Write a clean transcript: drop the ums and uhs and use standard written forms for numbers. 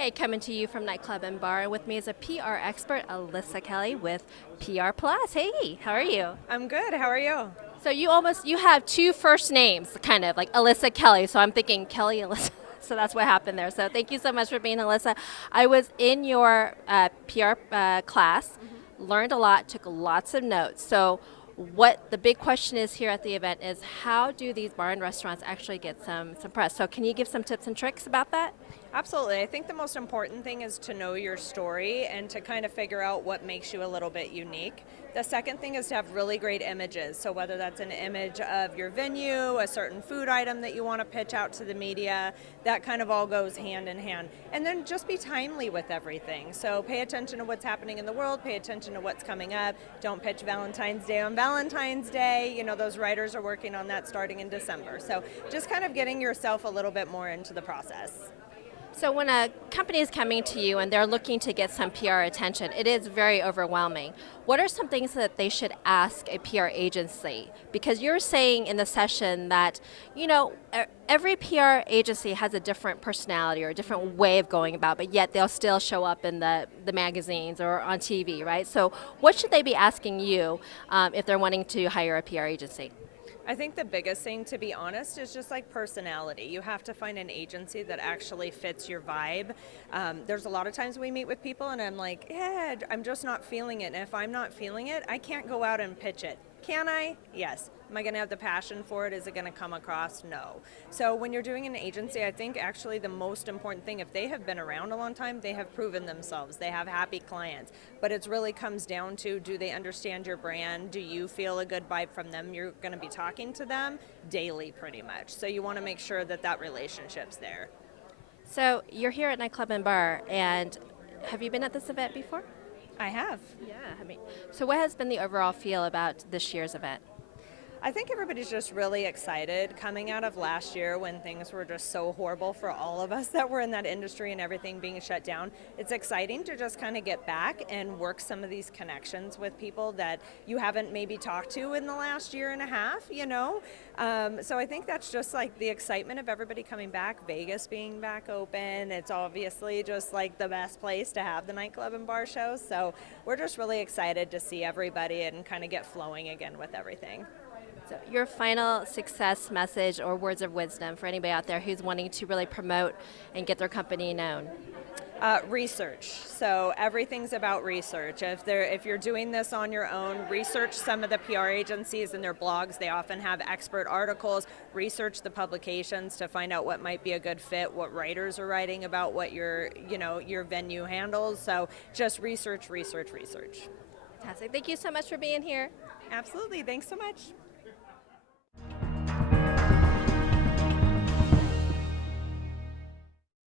Hey, coming to you from Nightclub and Bar. With me is a PR expert, Alissa Kelly with PR Plus. Hey, how are you? I'm good. How are you? So you have two first names, kind of like Alissa Kelly. So I'm thinking Kelly Alyssa. So that's what happened there. So thank you so much for being Alyssa. I was in your PR class, learned a lot, took lots of notes. So what the big question is here at the event is how do these bar and restaurants actually get some press? So can you give some tips and tricks about that? Absolutely. I think the most important thing is to know your story and to kind of figure out what makes you a little bit unique. The second thing is to have really great images. So whether that's an image of your venue, a certain food item that you want to pitch out to the media, that kind of all goes hand in hand. And then just be timely with everything. So pay attention to what's happening in the world, pay attention to what's coming up. Don't pitch Valentine's Day on Valentine's Day. You know, those writers are working on that starting in December. So just kind of getting yourself a little bit more into the process. So when a company is coming to you and they're looking to get some PR attention, it is very overwhelming. What are some things that they should ask a PR agency? Because you're saying in the session that, every PR agency has a different personality or a different way of going about, but yet they'll still show up in the magazines or on TV, right? So what should they be asking you if they're wanting to hire a PR agency? I think the biggest thing, to be honest, is just like personality. You have to find an agency that actually fits your vibe. There's a lot of times we meet with people and I'm like, yeah, I'm just not feeling it. And if I'm not feeling it, I can't go out and pitch it. Can I? Yes. Am I going to have the passion for it? Is it going to come across? No. So when you're doing an agency, I think actually the most important thing, if they have been around a long time, they have proven themselves. They have happy clients. But it really comes down to, do they understand your brand? Do you feel a good vibe from them? You're going to be talking to them daily pretty much. So you want to make sure that that relationship's there. So you're here at Nightclub and Bar, and have you been at this event before? I have. Yeah, so what has been the overall feel about this year's event? I think everybody's just really excited coming out of last year when things were just so horrible for all of us that were in that industry and everything being shut down. It's exciting to just kind of get back and work some of these connections with people that you haven't maybe talked to in the last year and a half, So I think that's just like the excitement of everybody coming back, Vegas being back open. It's obviously just like the best place to have the Nightclub and Bar Show. So we're just really excited to see everybody and kind of get flowing again with everything. So your final success message or words of wisdom for anybody out there who's wanting to really promote and get their company known? Research. So everything's about research. If you're doing this on your own, research some of the PR agencies and their blogs. They often have expert articles. Research the publications to find out what might be a good fit, what writers are writing about what your venue handles. So just research, research, research. Fantastic. Thank you so much for being here. Absolutely. Thanks so much.